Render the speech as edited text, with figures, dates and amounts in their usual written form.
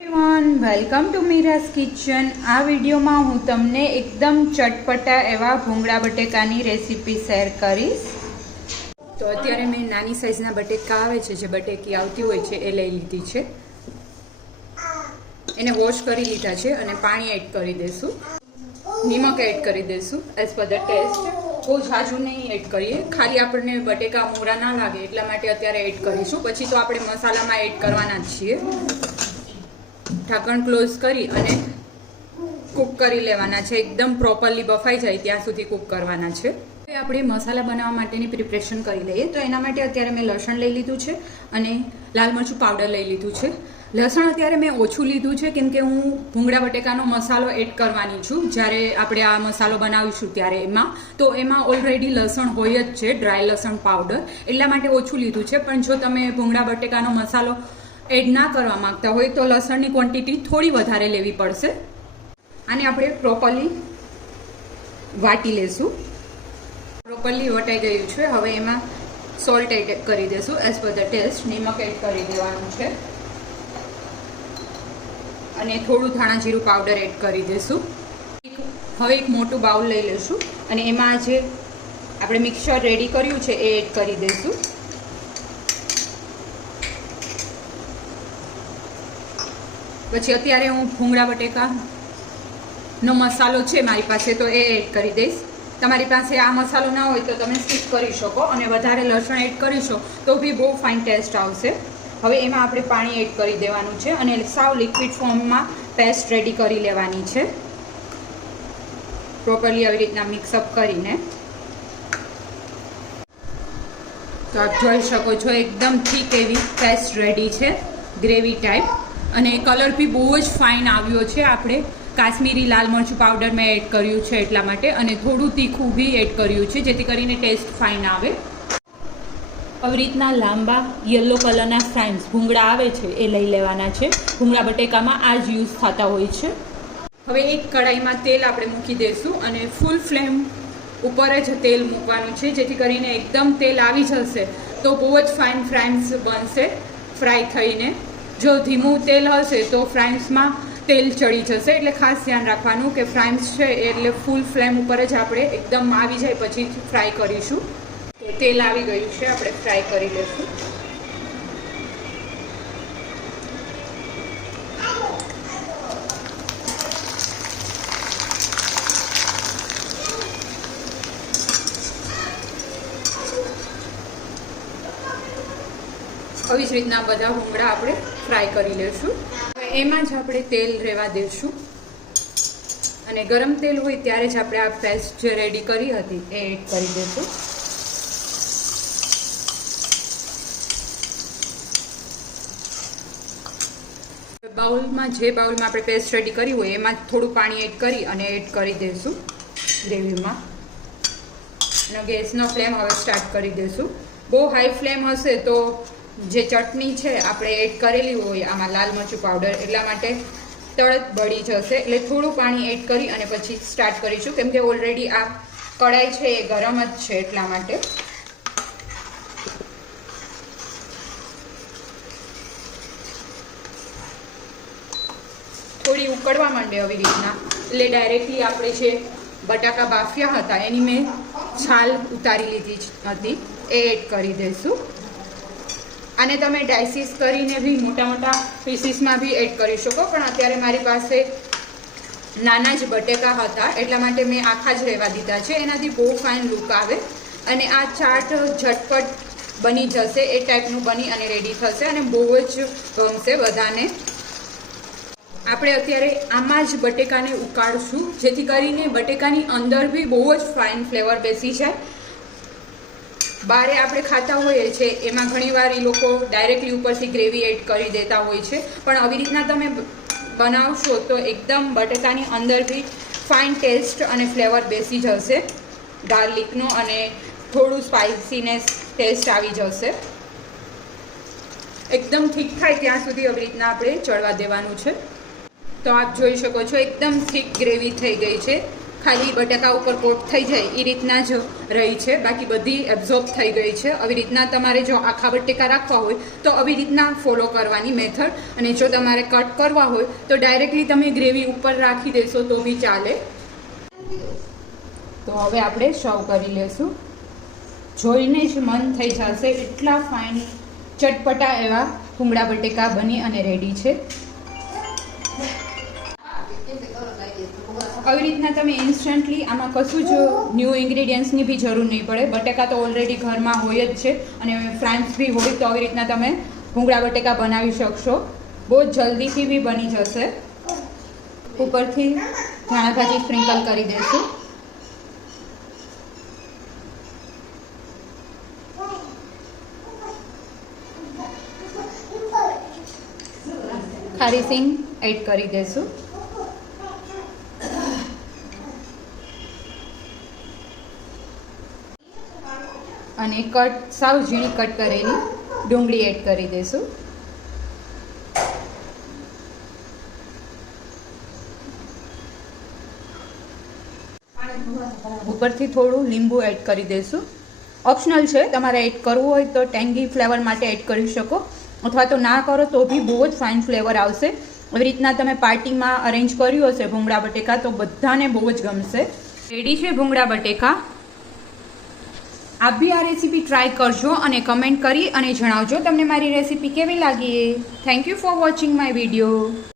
Welcome to મીરાસ kitchen. આ વિડીયોમાં હું તમને એકદમ ચટપટા એવા ભૂંગળા બટેકાની રેસીપી શેર કરીશ। તો અત્યારે મેં નાની સાઈઝના બટેકા આવે છે, જે બટેકી આવતી હોય છે, એ લઈ લીધી છે। એને વોશ કરી લીધા છે અને પાણી એડ કરી દઈશું, નિમક એડ કરી દઈશું એઝ પર ધ ટેસ્ટ। બહુ ઝાઝું નહીં એડ કરીએ, ખાલી આપણને બટેકા મોરા ના લાગે એટલા માટે અત્યારે એડ કરીશું, પછી તો આપણે મસાલામાં એડ કરવાના જ છીએ। ઢાંકણ ક્લોઝ કરી અને કૂક કરી લેવાના છે, એકદમ પ્રોપરલી બફાઈ જાય ત્યાં સુધી કૂક કરવાના છે। હવે આપણે મસાલા બનાવવા માટેની પ્રિપરેશન કરી લઈએ। તો એના માટે અત્યારે મેં લસણ લઈ લીધું છે અને લાલ મરચું પાવડર લઈ લીધું છે। લસણ અત્યારે મેં ઓછું લીધું છે કેમ કે હું ભૂંગળા બટેકાનો મસાલો એડ કરવાની છું જ્યારે આપણે આ મસાલો બનાવીશું ત્યારે એમાં ઓલરેડી લસણ હોય જ છે, ડ્રાય લસણ પાવડર, એટલા માટે ઓછું લીધું છે। પણ જો તમે ભૂંગળા બટેકાનો મસાલો એડ ના કરવા માંગતા હોય તો લસણની ક્વોન્ટિટી થોડી વધારે લેવી પડશે। આને આપણે પ્રોપરલી વાટી લેશું। પ્રોપરલી વટાઈ ગયું છે, હવે એમાં સોલ્ટ એડ કરી દેશું એઝ પર ધ ટેસ્ટ, નિમક એડ કરી દેવાનું છે અને થોડું ધાણા જીરું પાવડર એડ કરી દેશું। હવે એક મોટું બાઉલ લઈ લેશું અને એમાં જે આપણે મિક્સર રેડી કર્યું છે એ એડ કરી દઈશું। પછી અત્યારે હું ભૂંગળા બટેકાનો મસાલો છે મારી પાસે, તો એ એડ કરી દઈશ। તમારી પાસે આ મસાલો ના હોય તો તમે સ્કીપ કરી શકો અને વધારે લસણ એડ કરીશો તો બી બહુ ફાઇન ટેસ્ટ આવશે। હવે એમાં આપણે પાણી એડ કરી દેવાનું છે અને સાવ લિક્વિડ ફોર્મમાં પેસ્ટ રેડી કરી લેવાની છે, પ્રોપરલી આવી રીતના મિક્સઅપ કરીને। તો આપ જોઈ શકો છો એકદમ થીક એવી પેસ્ટ રેડી છે, ગ્રેવી ટાઈપ, અને કલર બી બહુ જ ફાઇન આવ્યો છે। આપણે કાશ્મીરી લાલ મરચું પાવડર મેં એડ કર્યું છે એટલા માટે, અને થોડું તીખું બી એડ કર્યું છે જેથી કરીને ટેસ્ટ ફાઇન આવે। આવી રીતના લાંબા યલો કલરના ફ્રાઈન્સ ભૂંગળા આવે છે એ લઈ લેવાના છે। ભૂંગળા બટેકામાં આ જ યુઝ થતા હોય છે। હવે એક કઢાઈમાં તેલ આપણે મૂકી દઈશું અને ફૂલ ફ્લેમ ઉપર જ તેલ મૂકવાનું છે જેથી કરીને એકદમ તેલ આવી જશે તો બહુ જ ફાઇન ફ્રાઈન્સ બનશે ફ્રાય થઈને। જો ધીમું તેલ હશે તો ફ્રાઈન્સમાં તેલ ચડી જશે, એટલે ખાસ ધ્યાન રાખવાનું કે ફ્રાઈન્સ છે એટલે ફૂલ ફ્લેમ ઉપર જ આપણે એકદમ આવી જાય પછી ફ્રાય કરીશું। તો તેલ આવી ગયું છે, આપણે ફ્રાય કરી લઈશું। આવી જ રીતના બધા ભૂંગળા આપણે ફ્રાય કરી લઈશું। હવે એમાં જ આપણે તેલ રહેવા દઈશું અને ગરમ તેલ હોય ત્યારે જ આપણે આ પેસ્ટ જે રેડી કરી હતી એ એડ કરી દઈશું। બાઉલમાં જે બાઉલમાં આપણે પેસ્ટ રેડી કરી હોય એમાં થોડું પાણી એડ કરી અને એડ કરી દઈશું ગ્રેવીમાં, અને ગેસનો ફ્લેમ હવે સ્ટાર્ટ કરી દઈશું। બહુ હાઈ ફ્લેમ હશે તો જે ચટણી છે આપણે એડ કરેલી હોય આમાં લાલ મરચું પાવડર, એટલા માટે તરત બળી જશે, એટલે થોડું પાણી એડ કરી અને પછી સ્ટાર્ટ કરીશું કેમ કે ઓલરેડી આ કઢાઈ છે એ ગરમ જ છે એટલા માટે। થોડી ઉકળવા માંડે આવી રીતના એટલે ડાયરેક્ટલી આપણે જે બટાકા બાફ્યા હતા એની મેં છાલ ઉતારી લીધી હતી એ એડ કરી દઈશું। આને તમે ડાયસીસ કરીને બી મોટા મોટા પીસીસમાં બી એડ કરી શકો, પણ અત્યારે મારી પાસે નાના જ બટેકા હતા એટલા માટે મેં આખા જ રહેવા દીધા છે, એનાથી બહુ ફાઇન લુક આવે અને આ ચાટ ઝટપટ બની જશે એ ટાઈપનું બની અને રેડી થશે અને બહુ જ ગમશે બધાને। આપણે અત્યારે આમાં જ બટેકાને ઉકાળશું જેથી કરીને બટેકાની અંદર બી બહુ જ ફાઇન ફ્લેવર બેસી જાય। બારે આપણે ખાતા હોઈએ છીએ એમાં ઘણીવાર એ લોકો ડાયરેક્ટલી ઉપરથી ગ્રેવી એડ કરી દેતા હોય છે, પણ આવી રીતના તમે બનાવશો તો એકદમ બટેકાની અંદર બી ફાઇન ટેસ્ટ અને ફ્લેવર બેસી જશે ગાર્લિકનો, અને થોડું સ્પાઇસીનેસ ટેસ્ટ આવી જશે। એકદમ થીક થાય ત્યાં સુધી આવી રીતના આપણે ચડવા દેવાનું છે। તો આપ જોઈ શકો છો એકદમ થીક ગ્રેવી થઈ ગઈ છે, ખાલી બટાકા ઉપર કોટ થઈ જાય એ રીતના જ રહી છે, બાકી બધી એબ્ઝોર્બ થઈ ગઈ છે. આવી રીતના તમારે જો આખા બટેકા રાખવા હોય તો આવી રીતના ફોલો કરવાની મેથડ, અને જો તમારે કટ કરવા હોય તો ડાયરેક્ટલી તમે ગ્રેવી ઉપર રાખી દેશો તો બી ચાલે. તો હવે આપણે સર્વ કરી લેશું. જોઈને જ મન થઈ જશે એટલા ફાઇન ચટપટા એવા ભૂંગળા બટેકા બની અને રેડી છે. આવી રીતના તમે ઇન્સ્ટન્ટલી, આમાં કશું જ ન્યૂ ઇન્ગ્રીડિયન્ટ્સની બી જરૂર નહીં પડે. બટેકા તો ઓલરેડી ઘરમાં હોય જ છે, અને ફ્રાન્સ બી હોય તો આવી રીતના તમે ભૂંગળા બટેકા બનાવી શકશો. બહુ જ જલ્દીથી બી બની જશે. ઉપરથી ધાણા ભાજી સ્પ્રિંકલ કરી દઈશું. ખારી સિંગ એડ કરી દઈશું. અને સાવ ઝીણી કટ કરેલી ડુંગળી એડ કરી દઈશું. ઉપરથી થોડું લીંબુ એડ કરી દઈશું. ઓપ્શનલ છે, તમારે એડ કરવું હોય તો ટેંગી ફ્લેવર માટે એડ કરી શકો, અથવા તો ના કરો તો બી બહુ જ ફાઇન ફ્લેવર આવશે. એવી રીતના તમે પાર્ટીમાં અરેન્જ કર્યું હશે ભૂંગળા બટેકા તો બધાને બહુ જ ગમશે. રેડી છે ભૂંગળા બટેકા. આપ બી આ રેસીપી ટ્રાય કરજો અને કમેન્ટ કરી અને જણાવજો તમને મારી રેસીપી કેવી લાગી. Thank you for watching my video.